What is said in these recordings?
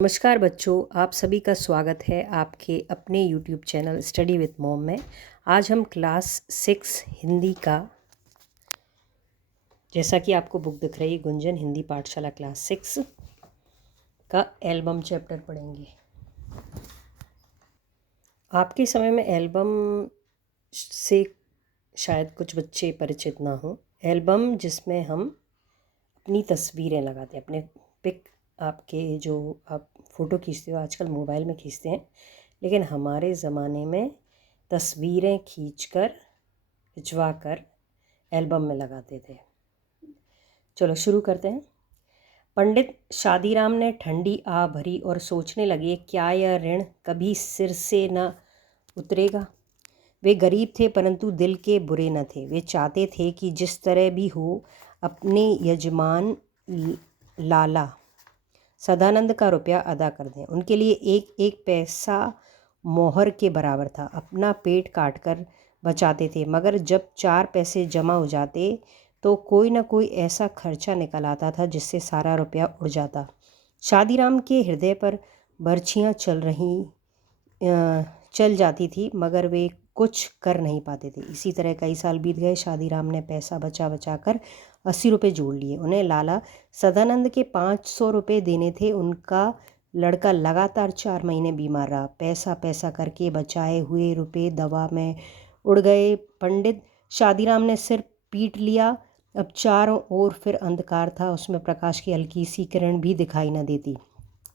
नमस्कार बच्चों, आप सभी का स्वागत है आपके अपने YouTube channel study with mom में। आज हम क्लास 6 हिंदी का, जैसा कि आपको बुक दिख रही है, गुंजन हिंदी पाठशाला क्लास 6 का एल्बम चैप्टर पढ़ेंगे। आपके समय में एल्बम से शायद कुछ बच्चे परिचित ना हो। एल्बम जिसमें हम अपनी तस्वीरें लगाते हैं, अपने पिक, आपके जो आप फ़ोटो खींचते हो आजकल मोबाइल में खींचते हैं, लेकिन हमारे ज़माने में तस्वीरें खिंचवा कर एल्बम में लगाते थे। चलो शुरू करते हैं। पंडित शादीराम ने ठंडी आ भरी और सोचने लगे, क्या यह ऋण कभी सिर से न उतरेगा। वे गरीब थे परंतु दिल के बुरे न थे। वे चाहते थे कि जिस तरह भी हो अपने यजमान लाला सदानंद का रुपया अदा कर दें। उनके लिए एक एक पैसा मोहर के बराबर था। अपना पेट काट कर बचाते थे, मगर जब 4 पैसे जमा हो जाते तो कोई ना कोई ऐसा खर्चा निकल आता था जिससे सारा रुपया उड़ जाता। शादीराम के हृदय पर बर्छियाँ चल जाती थी, मगर वे कुछ कर नहीं पाते थे। इसी तरह कई साल बीत गए। शादीराम ने पैसा बचा बचा कर 80 रुपये जोड़ लिए। उन्हें लाला सदानंद के 500 रुपये देने थे। उनका लड़का लगातार 4 महीने बीमार रहा। पैसा पैसा करके बचाए हुए रुपये दवा में उड़ गए। पंडित शादीराम ने सिर पीट लिया। अब चारों ओर फिर अंधकार था, उसमें प्रकाश की हल्की सी किरण भी दिखाई न देती।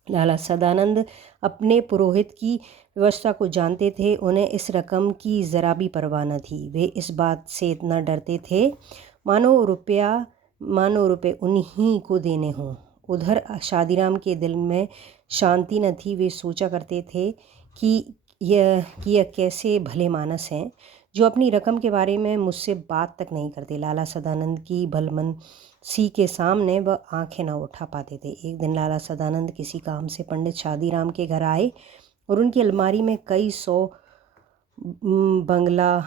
लाला सदानंद अपने पुरोहित की व्यवस्था को जानते थे। उन्हें इस रकम की ज़रा भी परवाह न थी। वे इस बात से इतना डरते थे मानो रुपये उन्हीं को देने हों। उधर शादीराम के दिल में शांति न थी। वे सोचा करते थे कि यह कैसे भले मानस हैं जो अपनी रकम के बारे में मुझसे बात तक नहीं करते। लाला सदानंद की भलमनसी के सामने वह आंखें न उठा पाते थे। एक दिन लाला सदानंद किसी काम से पंडित शादीराम के घर आए और उनकी अलमारी में कई 100 बंगला,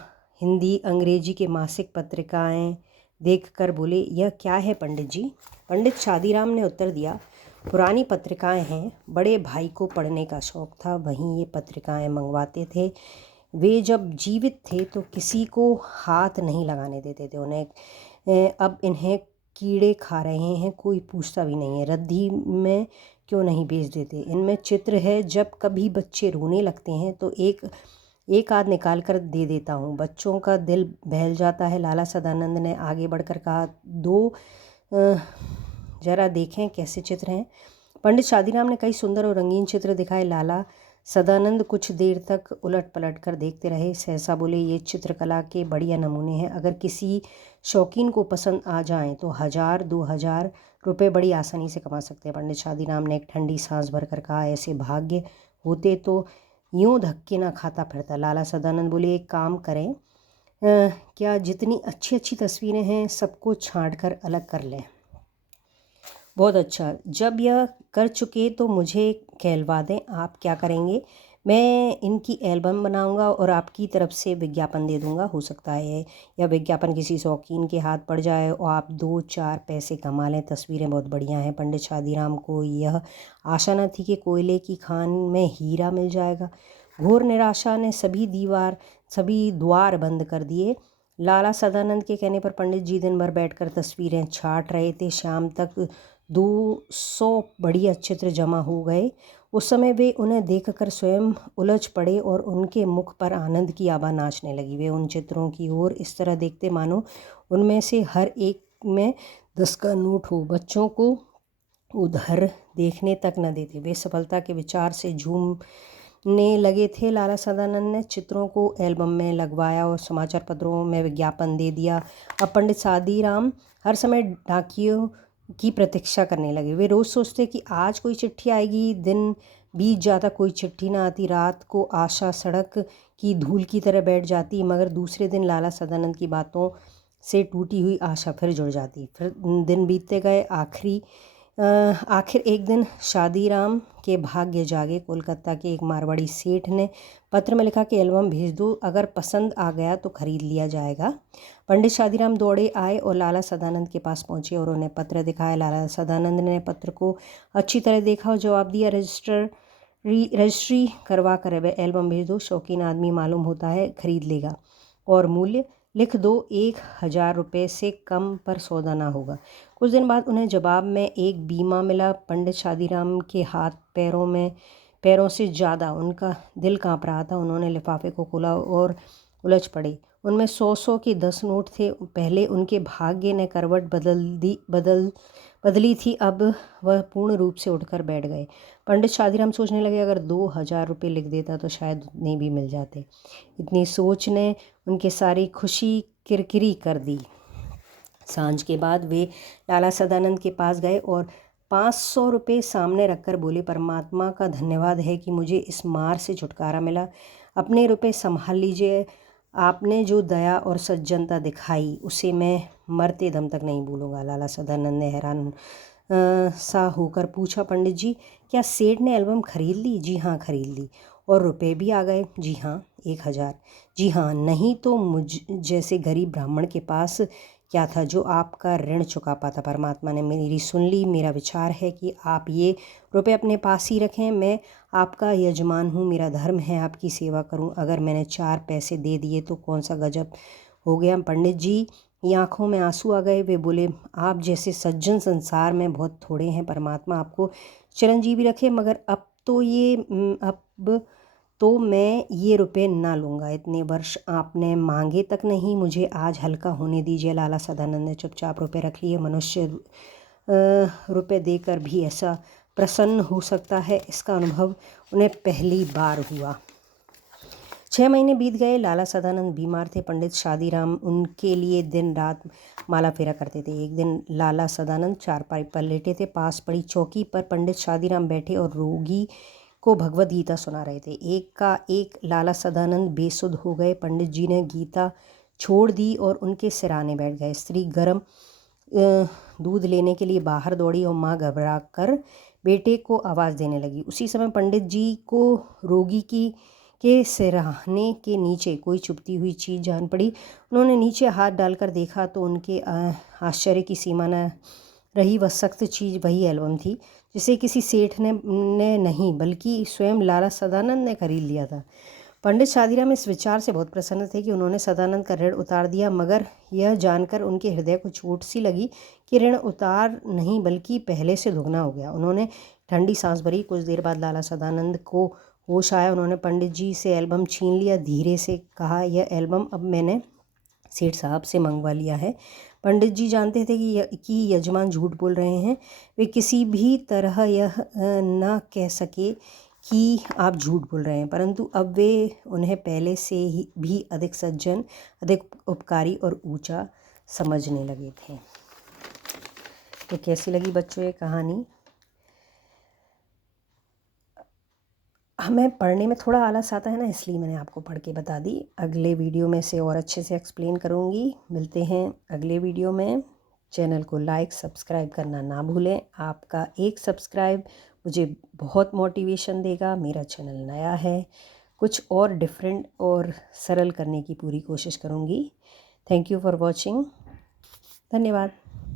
हिंदी, अंग्रेजी के मासिक पत्रिकाएं देखकर बोले, यह क्या है पंडित जी। पंडित शादीराम ने उत्तर दिया, पुरानी पत्रिकाएं हैं। बड़े भाई को पढ़ने का शौक़ था, वहीं ये पत्रिकाएं मंगवाते थे। वे जब जीवित थे तो किसी को हाथ नहीं लगाने देते थे उन्हें। अब इन्हें कीड़े खा रहे हैं, कोई पूछता भी नहीं है। रद्दी में क्यों नहीं बेच देते। इनमें चित्र है, जब कभी बच्चे रोने लगते हैं तो एक आध निकाल कर दे देता हूँ, बच्चों का दिल बहल जाता है। लाला सदानंद ने आगे बढ़कर कहा, दो जरा देखें कैसे चित्र हैं। पंडित शादीराम ने कई सुंदर और रंगीन चित्र दिखाए। लाला सदानंद कुछ देर तक उलट पलट कर देखते रहे। सहसा बोले, ये चित्रकला के बढ़िया नमूने हैं। अगर किसी शौकीन को पसंद आ जाएं तो 1000-2000 रुपये बड़ी आसानी से कमा सकते हैं। पंडित शादीराम ने एक ठंडी सांस भरकर कहा, ऐसे भाग्य होते तो यूँ धक्के ना खाता फिरता। लाला सदानंद बोले, एक काम करें, क्या जितनी अच्छी अच्छी तस्वीरें हैं सबको छांट कर अलग कर लें। बहुत अच्छा, जब यह कर चुके तो मुझे कहलवा दें। आप क्या करेंगे, मैं इनकी एल्बम बनाऊंगा और आपकी तरफ से विज्ञापन दे दूंगा। हो सकता है यह विज्ञापन किसी शौकीन के हाथ पड़ जाए और आप 2-4 पैसे कमा लें। तस्वीरें बहुत बढ़िया हैं। पंडित शादीराम को यह आशा न थी कि कोयले की खान में हीरा मिल जाएगा। घोर निराशा ने सभी द्वार बंद कर दिए। लाला सदानंद के कहने पर पंडित जी दिन भर बैठकर तस्वीरें छांट रहे थे। शाम तक 200 बढ़िया चित्र जमा हो गए। उस समय वे उन्हें देखकर स्वयं उलझ पड़े और उनके मुख पर आनंद की आभा नाचने लगी। वे उन चित्रों की ओर इस तरह देखते मानो उनमें से हर एक में 10 का नोट हो। बच्चों को उधर देखने तक न देते। वे सफलता के विचार से झूमने लगे थे। लाला सदानंद ने चित्रों को एल्बम में लगवाया और समाचार पत्रों में विज्ञापन दे दिया। अब पंडित शादीराम हर समय डाकियों की प्रतीक्षा करने लगे। वे रोज़ सोचते कि आज कोई चिट्ठी आएगी। दिन बीत जाता, कोई चिट्ठी ना आती। रात को आशा सड़क की धूल की तरह बैठ जाती, मगर दूसरे दिन लाला सदानंद की बातों से टूटी हुई आशा फिर जुड़ जाती। फिर दिन बीतते गए। आखिरी आखिर एक दिन शादीराम के भाग्य जागे। कोलकाता के एक मारवाड़ी सेठ ने पत्र में लिखा कि एल्बम भेज दो, अगर पसंद आ गया तो खरीद लिया जाएगा। पंडित शादीराम दौड़े आए और लाला सदानंद के पास पहुंचे और उन्हें पत्र दिखाया। लाला सदानंद ने पत्र को अच्छी तरह देखा और जवाब दिया, रजिस्ट्री करवा कर एल्बम भेज दो, शौकीन आदमी मालूम होता है, खरीद लेगा। और मूल्य लिख दो, 1,000 रुपये से कम पर सौदा ना होगा। कुछ दिन बाद उन्हें जवाब में एक बीमा मिला। पंडित शादीराम के हाथ पैरों से ज़्यादा उनका दिल कांप रहा था। उन्होंने लिफाफे को खोला और उलझ पड़े। उनमें 100 के 10 नोट थे। पहले उनके भाग्य ने करवट बदली थी, अब वह पूर्ण रूप से उठकर बैठ गए। पंडित शादीराम सोचने लगे, अगर 2,000 रुपये लिख देता तो शायद उतने भी मिल जाते। इतनी सोच ने उनकी सारी खुशी किरकिरी कर दी। सांझ के बाद वे लाला सदानंद के पास गए और 500 रुपये सामने रखकर बोले, परमात्मा का धन्यवाद है कि मुझे इस मार से छुटकारा मिला। अपने रुपये संभाल लीजिए। आपने जो दया और सज्जनता दिखाई उसे मैं मरते दम तक नहीं भूलूंगा। लाला सदानंद ने हैरान सा होकर पूछा, पंडित जी, क्या सेठ ने एल्बम खरीद ली? जी हाँ, खरीद ली। और रुपए भी आ गए? जी हाँ, 1,000। जी हाँ, नहीं तो मुझ जैसे गरीब ब्राह्मण के पास क्या था जो आपका ऋण चुका पाता? परमात्मा ने मेरी सुन ली। मेरा विचार है कि आप ये रुपए अपने पास ही रखें। मैं आपका यजमान हूँ, मेरा धर्म है आपकी सेवा करूँ। अगर मैंने 4 पैसे दे दिए तो कौन सा गजब हो गया? पंडित जी की आंखों में आंसू आ गए। वे बोले, आप जैसे सज्जन संसार में बहुत थोड़े हैं। परमात्मा आपको चिरंजीवी रखे। मगर अब तो मैं ये रुपए ना लूँगा। इतने वर्ष आपने मांगे तक नहीं, मुझे आज हल्का होने दीजिए। लाला सदानंद ने चुपचाप रुपए रख लिए। मनुष्य रुपए देकर भी ऐसा प्रसन्न हो सकता है, इसका अनुभव उन्हें पहली बार हुआ। 6 महीने बीत गए। लाला सदानंद बीमार थे। पंडित शादीराम उनके लिए दिन रात माला फेरा करते थे। एक दिन लाला सदानंद चारपाई पर लेटे थे। पास पड़ी चौकी पर पंडित शादीराम बैठे और रोगी को भगवत गीता सुना रहे थे। एक का एक लाला सदानंद बेसुध हो गए। पंडित जी ने गीता छोड़ दी और उनके सिराने बैठ गए। स्त्री गर्म दूध लेने के लिए बाहर दौड़ी और माँ घबरा कर बेटे को आवाज़ देने लगी। उसी समय पंडित जी को रोगी के सिरहाने के नीचे कोई चुभती हुई चीज़ जान पड़ी। उन्होंने नीचे हाथ डालकर देखा तो उनके आश्चर्य की सीमा न रही। वह सख्त चीज़ वही एल्बम थी जिसे किसी सेठ ने नहीं बल्कि स्वयं लाला सदानंद ने खरीद लिया था। पंडित शादीराम इस विचार से बहुत प्रसन्न थे कि उन्होंने सदानंद का ऋण उतार दिया, मगर यह जानकर उनके हृदय को चोट सी लगी कि ऋण उतार नहीं बल्कि पहले से दुगना हो गया। उन्होंने ठंडी सांस भरी। कुछ देर बाद लाला सदानंद को होश आया। उन्होंने पंडित जी से एल्बम छीन लिया। धीरे से कहा, यह एल्बम अब मैंने सेठ साहब से मंगवा लिया है। पंडित जी जानते थे कि यजमान झूठ बोल रहे हैं। वे किसी भी तरह यह ना कह सके कि आप झूठ बोल रहे हैं, परंतु अब वे उन्हें पहले से ही भी अधिक सज्जन, अधिक उपकारी और ऊंचा समझने लगे थे। तो कैसी लगी बच्चों ये कहानी? हमें पढ़ने में थोड़ा आलस आता है ना, इसलिए मैंने आपको पढ़ के बता दी। अगले वीडियो में से और अच्छे से एक्सप्लेन करूँगी। मिलते हैं अगले वीडियो में। चैनल को लाइक सब्सक्राइब करना ना भूलें। आपका एक सब्सक्राइब मुझे बहुत मोटिवेशन देगा। मेरा चैनल नया है, कुछ और डिफरेंट और सरल करने की पूरी कोशिश करूँगी। Thank you for watching. धन्यवाद।